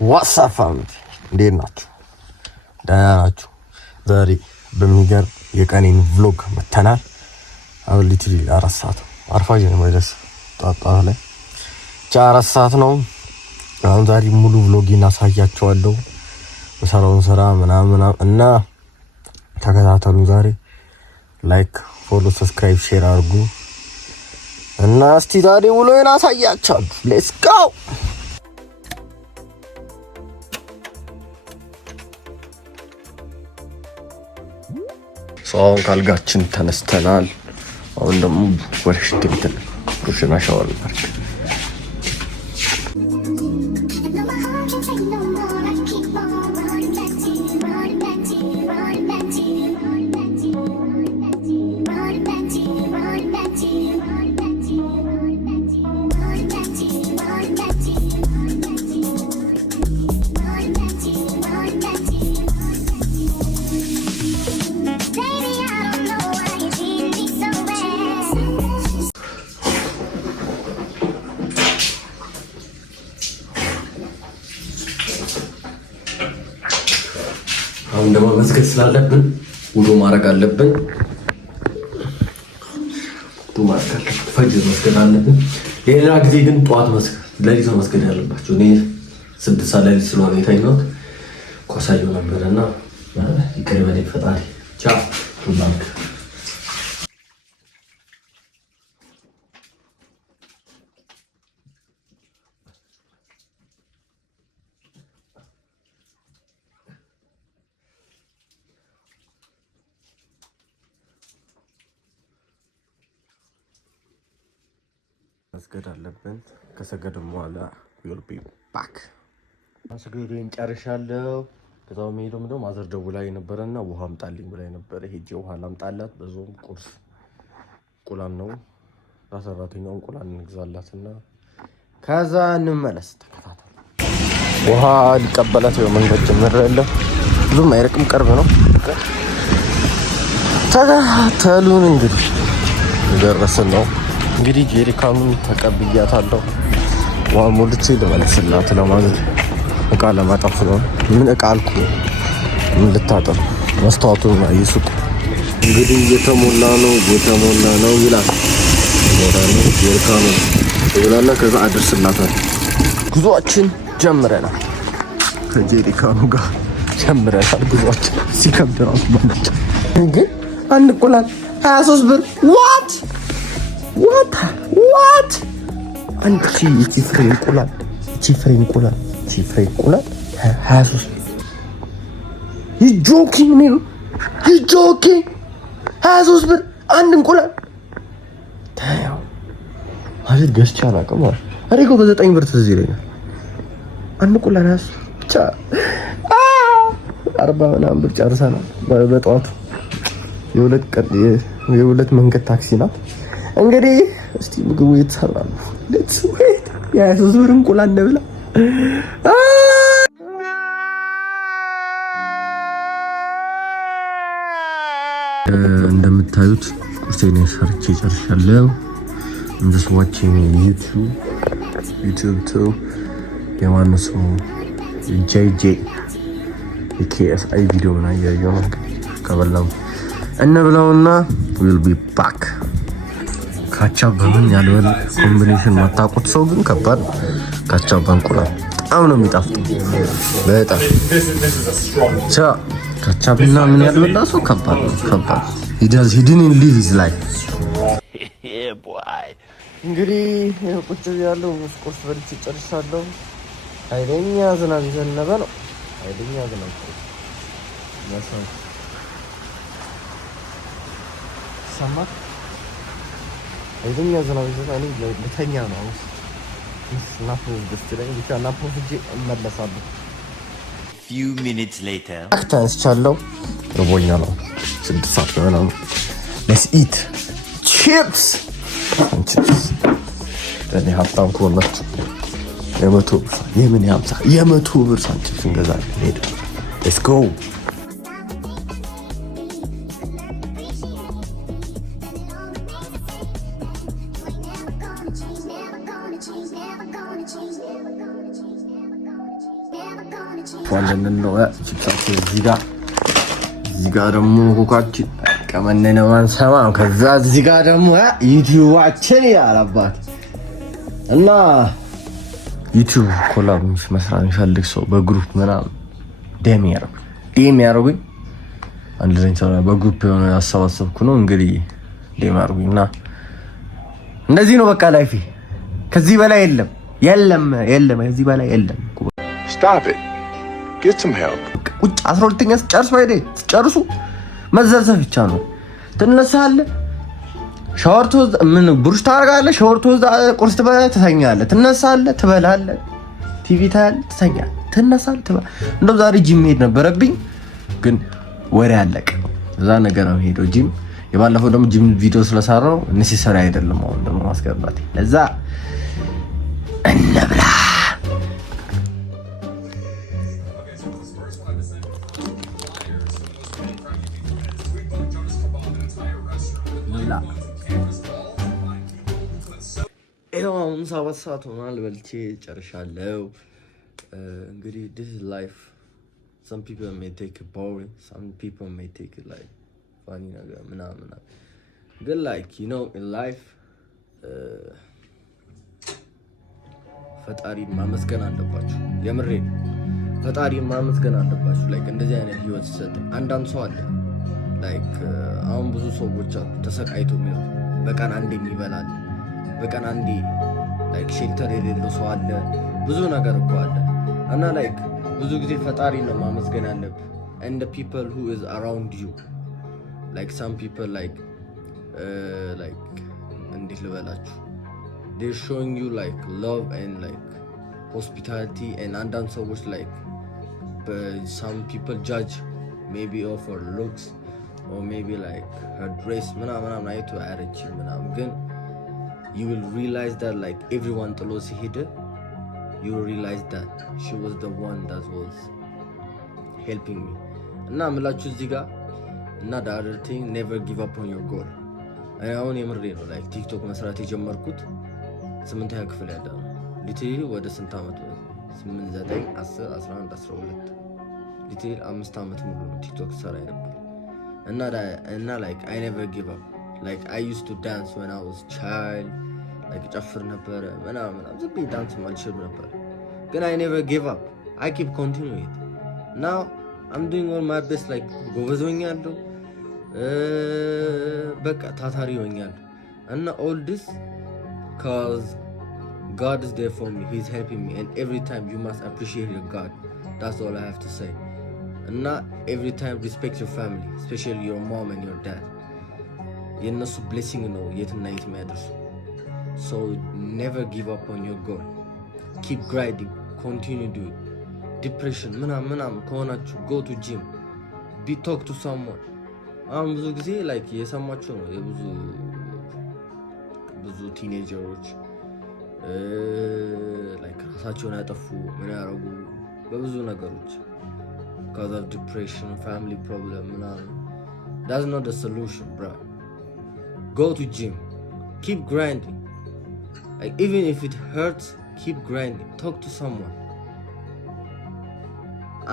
ዋትስአፕ ፋሚሊ እንዴት ናችሁ? ደህና ናችሁ? ዛሬ በሚገርም የቀኔን ቭሎግ መተናል። አሁን ሊትሪ 4 ሰዓት አርፋጅ ነው ማለት ጣጣ ላይ 4 ሰዓት ነው። አሁን ዛሬ ሙሉ ቭሎጌን አሳያችኋለሁ። በሰራውን ስራ ምናምን እና ተከታተሉ። ዛሬ ላይክ፣ ፎሎ፣ ሰብስክራይብ፣ ሼር አድርጉ እና እስቲ ዛሬ ውሎዬን አሳያችኋለሁ። ሌትስ ጎ። አሁን ካልጋችን ተነስተናል። አሁን ደግሞ ወደ ሽንት ቤት ኩሽና ሻወር እናድርግ። አሁን ደግሞ መስገድ ስላለብን ውዱ ማድረግ አለብን። ፈጅር መስገድ አለብን። ሌላ ጊዜ ግን ጠዋት መስገድ ለሊት መስገድ ያለባቸው። እኔ 6 ሰዓት ለሊት ስለሆነ የታየሁት ኮሳየው ነበርና ይቅር በለኝ ፈጣሪ። ቻው ባንክ መስገድ አለብን። ከሰገድን በኋላ we'll be back። መስገዴን ጨርሻለሁ። ከዛው ሄዶ ምንድነው ማዘር ደውላኝ ነበርና ውሃ አምጣልኝ ብላኝ ነበር። ሄጄ ውሃ ላምጣላት። በዛውም ቁርስ እንቁላል ነው ለሰራተኛው እንቁላል እንግዛላትና ከዛ እንመለስ። ተከታተሉ። ውሃ ሊቀበላት ነው መንገድ ጀምሬያለ። ብዙም አይርቅም፣ ቅርብ ነው። ተከታተሉን። እንግዲህ ደረስን ነው እንግዲህ ጄሪካኑን ተቀብያታለሁ። ውሃ ሞልቼ ልመለስላት ለማዘር እቃ ለማጠፍ ነው። ምን እቃ አልኩ ምን ልታጠብ መስታወቱን ይሱቅ እንግዲህ እየተሞላ ነው ይላል። ወራኔ ጄሪካኑ ይላል። ከዛ አድርስላታል። ጉዟችን ጀምረናል። ከጄሪካኑ ጋር ጀምረናል ጉዟችን። ሲከብድ ራሱ ማለት ግን አንድ እንቁላል 23 ብር what አንቺ ፍሬ እንቁላል 23 you joking 23 ብር አንድ እንቁላል ታያው ማለት ገዝቼ አላውቅም። አሬ እኮ በ9 ብር ትዝ ይለኛል አንድ እንቁላል ብቻ 40 ምናምን ብር ጨርሰናል በጠዋቱ። የሁለት መንገድ ታክሲ ናት። እንግዲህ እስቲ ምግቡ የተሰራ ነው። ሌትስ ዌት ያ3 ብር እንቁላል እንብላ። እንደምታዩት ቁርሴን ሰርቼ ጨርሻለሁ። I'm just watching YouTube too። የማነው ስሙ JJ KSI ቪዲዮ ነው ያየው። ከበላው እንብላውና we'll be back። ካቻ በምን ያለውን ኮምቢኔሽን ማታውቁት ሰው ግን ከባድ ነው። ካቻ በእንቁላል በጣም ነው የሚጣፍጠው። በጣም ካቻ ብና ምን ያልበላ ሰው ከባድ ነው። he didn't live his life። እንግዲህ ቁጭ ያለው ቁርስ በልቼ ጨርሻለሁ። ኃይለኛ ዝናብ እየዘነበ ነው። ኃይለኛ ዝናብ ሰማህ? ኃይለኛ ዝናብ እየዘነበ ነው። ለተኛ ነው ናፖ ደስተኝ ብቻ ናፖ ሂጄ እመለሳለሁ። few minutes later አክታንስቻለሁ። ርቦኛል ነው 6 ሰዓት ነው። let's eat chips እኔ ሀብታም ከሆናችሁ የመቶ ብር ሳንቺፕስ እንገዛለን። ሄድ let's go። ዋለን ነው ቺፕሳችን እዚህ ጋር ደግሞ ኮካችን ቀመነነ ማንሰማ ከዛ እዚህ ጋር ደግሞ ዩቲዩባችን ያላባት እና ዩቲዩብ ኮላብ መስራት የሚፈልግ ሰው በግሩፕ ምናምን ዴም ያረጉኝ አንድ ላይ ተራ በግሩፕ የሆነ ያሰባሰብኩ ነው እንግዲህ ዴም ያረጉኝ እና እንደዚህ ነው በቃ ላይፊ ከዚህ በላይ የለም ከዚህ በላይ የለም። Stop it. Get some help. ቁጭ 12ኛ ስጨርሱ መዘርዘፍ ብቻ ነው። ትነሳለህ፣ ሻወር ትወስድ፣ ምን ብሩሽ ታደርጋለህ፣ ሻወር ትወስድ፣ ቁርስ ትበላለህ፣ ትተኛለህ፣ ትነሳለህ፣ ትበላለህ፣ ቲቪ ታያለህ፣ ትተኛለህ፣ ትነሳለህ፣ ትበላለህ። እንደው ዛሬ ጂም መሄድ ነበረብኝ ግን ወሬ አለቀ። እዛ ነገር ነው ሄዶ ጂም የባለፈው ደግሞ ጂም ቪዲዮ ስለሰራው ኔሴሰሪ አይደለም አሁን ደግሞ ማስገባት ለዛ እንብላ አሁን 7 ሰዓት ሆኗል። በልቼ ጨርሻለሁ። እንግዲህ this is life. Some people may take it boring, some people may take it like funny ነገር ምናምን ግን like you know in life ፈጣሪ ማመስገን አለባችሁ። የምሬ ፈጣሪ ማመስገን አለባችሁ። like እንደዚህ አይነት ህይወት ሰጥ አንዳንድ ሰው አለ like አሁን ብዙ ሰዎች አሉ ተሰቃይቶ የሚኖር በቀን አንዴ ይበላል በቀን አንዴ ላይክ ሼልተር የሌለው ሰው አለ። ብዙ ነገር እኮ አለ እና ላይክ ብዙ ጊዜ ፈጣሪ ነው ማመስገን ያለብህ and the people who is around you like some people like እንዴት ልበላችሁ they're showing you like love and like hospitality and አንዳንድ ሰዎች like some people judge maybe for looks or maybe like her dress ምናምን አይቶ አያረች ምናምን ግን you will realize that like everyone ጥሎ ሲሄድ you will realize that she was the one that was helping me እና ምላችሁ እዚህ ጋር እና the other thing never give up on your goal አሁን የምሬ ነው like ቲክቶክ መስራት የጀመርኩት 8ኛ ክፍል ያለ ነው ሊትሊ ወደ ስንት አመት 8 9 10 11 12 ሊትሊ 5 አመት ሙሉ ነው ቲክቶክ ሰራ ነበር እና like I never give up. Like I used to dance when I was child. Like ጨፍር ነበር ምናምን ዝም ብዬ ዳንስ ማልችል ነበር ግን I never gave up. I keep continuing it. Now I'm doing all my best like ጎበዝ ሆኛለሁ በቃ ታታሪ ሆኛለሁ እና all this cause God is there for me. He's helping me and every time you must appreciate your God. That's all I have to say. And every time respect your family, especially your mom and your dad. የነሱ blessing ነው የትና የት የሚያደርሱ so never give up on your goal. Keep grinding, continue do it. Depression ምናምን ከሆናችሁ go to gym, be talk to someone. አሁን ብዙ ጊዜ like የሰማችሁ ነው ብዙ ቲኔጀሮች like ራሳቸውን ያጠፉ ምን ያደርጉ በብዙ ነገሮች because of depression, family problem ምናምን. That's not the solution, bro. Go to gym, keep grinding. Like even if it hurts, keep grinding. Talk to someone.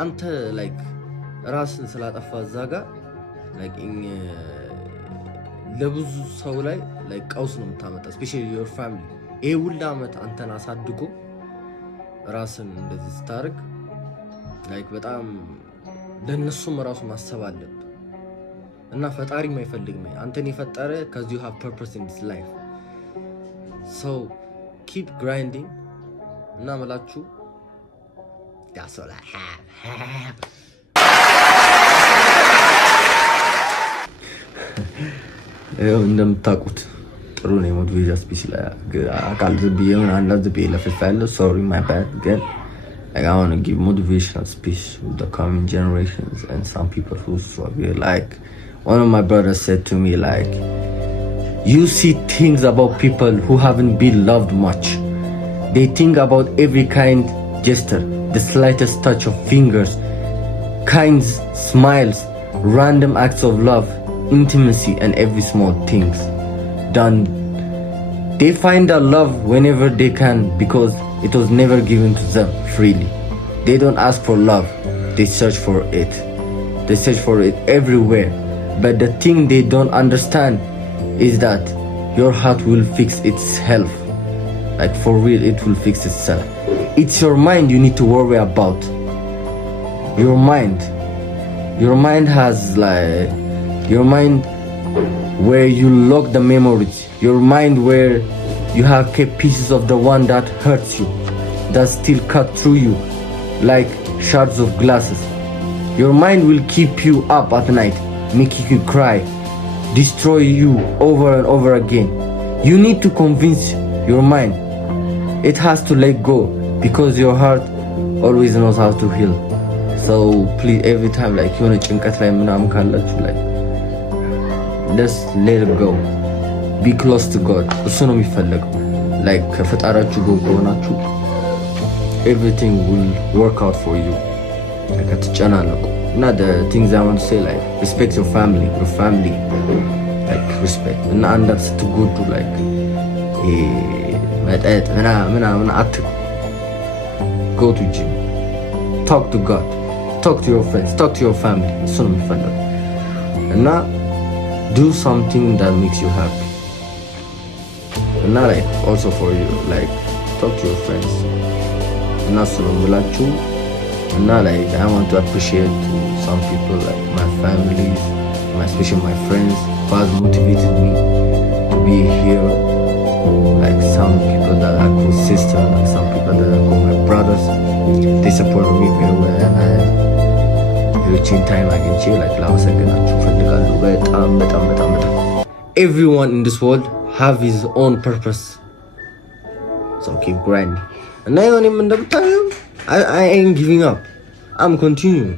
አንተ like ራስን ስላጠፋ ዛጋ like ለብዙ ሰው ላይ like ቀውስ ነው የምታመጣ especially your family. ይሄ ሁሉ አመት አንተን አሳድጎ ራስን እንደዚህ ስታርግ like በጣም ለነሱም ራሱ ማሰብ አለብህ እና ፈጣሪ ማይፈልግም አንተን የፈጠረ cuz you have purpose in this life. So keep grinding እና መላችሁ that's all I have. እንደምታውቁት ጥሩ ነው ሞቲቬሽን ስፒች ላይ አቃል ዝብዬ ምን አንዳንድ ዝብዬ ለፍልፋለሁ sorry my bad again. Like I want to give motivational speech with the coming generations and some people who struggle. Like one of my brothers said to me like you see things about people who haven't been loved much. They think about every kind gesture, the slightest touch of fingers, kind smiles, random acts of love, intimacy and every small things done. They find that love whenever they can because it was never given to them freely. They don't ask for love, they search for it. They search for it everywhere. But the thing they don't understand is that your heart will fix itself. Like for real, it will fix itself. It's your mind you need to worry about. Your mind. Your mind has like, your mind where you lock the memories. Your mind where you have kept pieces of the one that hurts you, that still cut through you like shards of glasses. Your mind will keep you up at night, make you cry, destroy you over and over again. You need to convince your mind. It has to let go because your heart always knows how to heal. So please, every time like you want to ጭንቀት ላይ ምናምን ካላችሁ like just let it go. Be close to God. እሱ ነው የሚፈለገው። like ከፈጣሪያችሁ ጋር ከሆናችሁ everything will work out for you. like አትጨናነቁ። እና the things I want to say like respect your family like respect እና አንዳንድ ስትጎዱ like መጠጥ ምናምን አትኩ። go to gym, talk to God, talk to your friends, talk to your family. እሱ ነው የሚፈለገው። እና do something that makes you happy. እና like also for you like talk to your friends. እና እሱ ነው የምላችሁ። እና like I want to appreciate some people like my family, especially my friends who has motivated me to be here. Like some people that I call sister, like some people that I call my brothers. They supported me very well and I reaching time አግኝቼ like ላመሰግናችሁ እፈልጋለሁ በጣም። Everyone in this world have his own purpose, so keep grinding. እና እኔም እንደምታየው I ain't giving up, I'm continuing.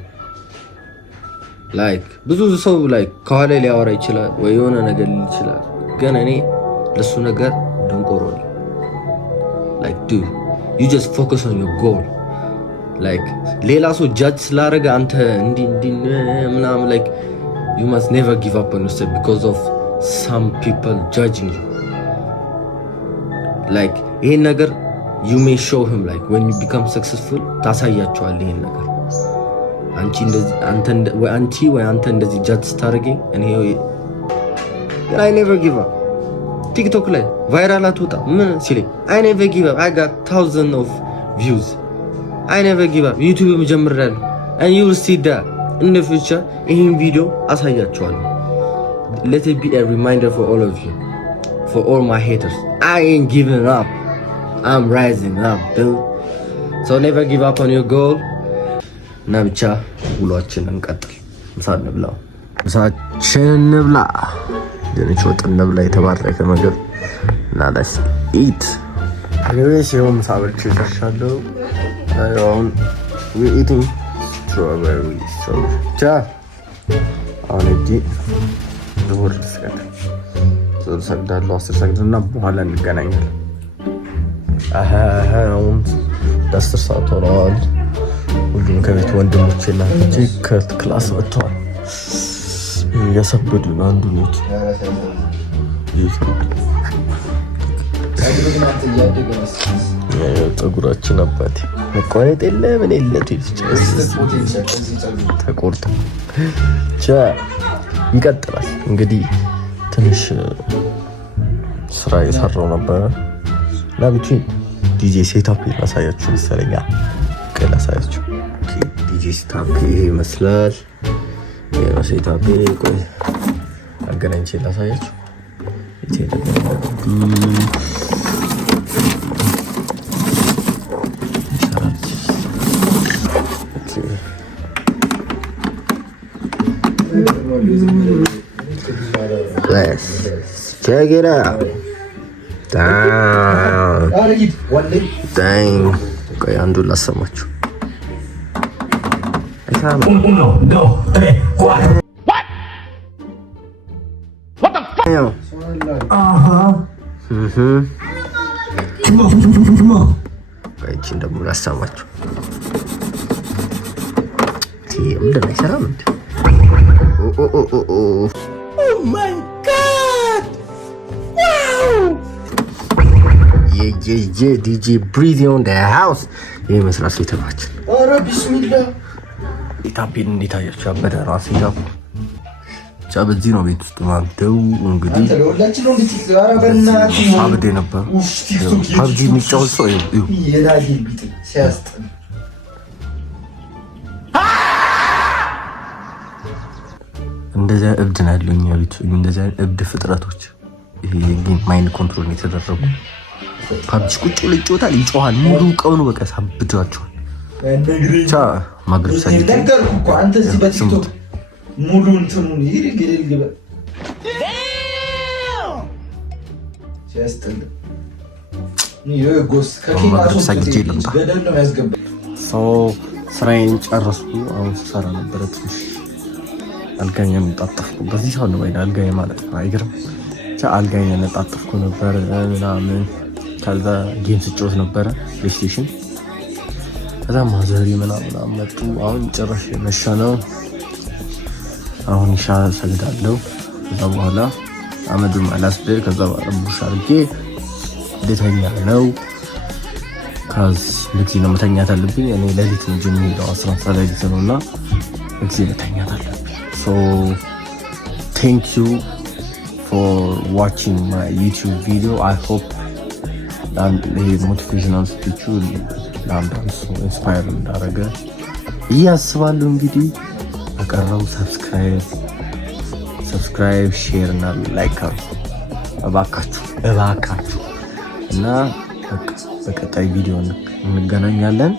like ብዙ ሰው like ከኋላ ሊያወራ ይችላል ወይ የሆነ ነገር ሊል ይችላል፣ ግን እኔ ለሱ ነገር ደንቆሮ ነኝ። like dude, you just focus on your goal. like ሌላ ሰው ጃጅ ስላደረገ አንተ እንዲህ ምናምን like you must never give up on yourself because of some people judging you. like ይሄን ነገር you may show him like when you become successful ታሳያቸዋል ይሄን ነገር አንቺ ወይ አንተ እንደዚህ ጃጅ ስታደርገኝ እኔ ግን I never give up። ቲክቶክ ላይ ቫይራል አትወጣ ምን ሲለኝ I never give up, I got thousands of views. I never give up. ዩቲዩብ መጀመሪያለሁ and you will see that in the future. ይሄን ቪዲዮ አሳያቸዋለሁ። Let it be a reminder for all of you, for all my haters. I ain't giving up, I'm rising up, dude. So never give up on your goal. እና ብቻ ውሏችንን እንቀጥል። ምሳችን እንብላ፣ ድንች ወጥ እንብላ፣ የተባረከ ምግብ እና let's eat። anyways ይኸው ምሳ በልቼ ጨርሻለሁ። አሁን we eating strawberry ቻ አሁን እጂ ዙር ሰግዳለሁ 10 ሰግድና በኋላ እንገናኛለን። አሁን 10 ሰዓት ሆኗል። ሁሉም ከቤት ወንድሞቼና እጂ ከክላስ ወጥተዋል። ያሰበዱን አንዱ ነው ፀጉራችን አባቴ መቆረጥ የለ ምን የለ ተቆርጦ ቻ ይቀጥላል። እንግዲህ ትንሽ ስራ እየሰራው ነበር እና ብቻ ዲጄ ሴታፕ ላሳያችሁ መሰለኛ። ላሳያችሁ ዲጄ ሴታፕ ይሄ ይመስላል። ይሄ ሴታፕ ቆይ አገናኝቼ ላሳያችሁ። Let's check it out. Dang. ቆይ አንዱ ላሰማችሁ። Uno, dos, tres, cuatro. What the fuck? ቆይችን ደግሞ ላሰማችሁ። ምንድን ነው አይሰራም እንዴ? Oh my god! Wow! Yeah, DJ Breezy on the house. ይሄ መስራት ሴታችን ቢስሚላህ ኢታፒን እንዴት አያችሁ? አበደ ራስ ይጋቡ በዚህ ነው ቤት ውስጥ ማብደው እንግዲህ አብደ ነበር። ፓብጂ የሚጫወት ሰው የላጊል ቢጥ ሲያስጠላ እንደዚያ እብድ ነው ያለው እኛ ቤት። እንደዚያ እብድ ፍጥረቶች ይሄ ግን ማይንድ ኮንትሮል የተደረጉ ፓብጂ ቁጭ ብሎ ይጫወታል፣ ይጮሃል ሙሉ ቀኑ በቃ ሳብዷቸዋል። ብቻ ማግረብ ሰግጄ ነገርኩ እኮ አንተ እዚህ በቲክቶክ ሙሉ እንትኑን ይርግልግበ ሲያስጠላ ይጎስ ከኪማቶ ሰግጄ ልምጣ። ገደል ነው ያስገባ ሰው ስራዬን ጨረስኩ። አሁን ሰራ ነበር ትንሽ አልጋዬን ጣጣፍኩ። በዚህ ሰው ነው ወይ አልጋዬ ማለት ነው። አይገርም ብቻ አልጋዬን ጣጣፍኩ ነበር ምናምን። ከዛ ጌም ስጫወት ነበረ ፕሌይስቴሽን። ከዛ ማዘሪ ምናምን መጡ። አሁን ጭራሽ መሻ ነው። አሁን ኢሻ ሰግዳለሁ። ከዛ በኋላ አመዱን አላስደር። ከዛ በኋላ ቡሽ አድርጌ ልተኛ ነው። ካዝ ልክሲ ነው መተኛት አለብኝ። እኔ ሌሊት ነው የሚሄደው 11 ሰዓት ሌሊት ነውና ልክሲ መተኛት አለብኝ። ሶ ቴንክ ዩ ፎር ዋቺንግ ማይ ዩቲዩብ ቪዲዮ። አይ ሆፕ ይሄ ሞቲቬሽናል ስፒቹ ለአንዳንድ ሰው ኢንስፓየር እንዳደረገ እያስባለሁ። እንግዲህ በቀረው ሰብስክራይብ ሼር እና ላይክ እባካችሁ እና በቀጣይ ቪዲዮ እንገናኛለን።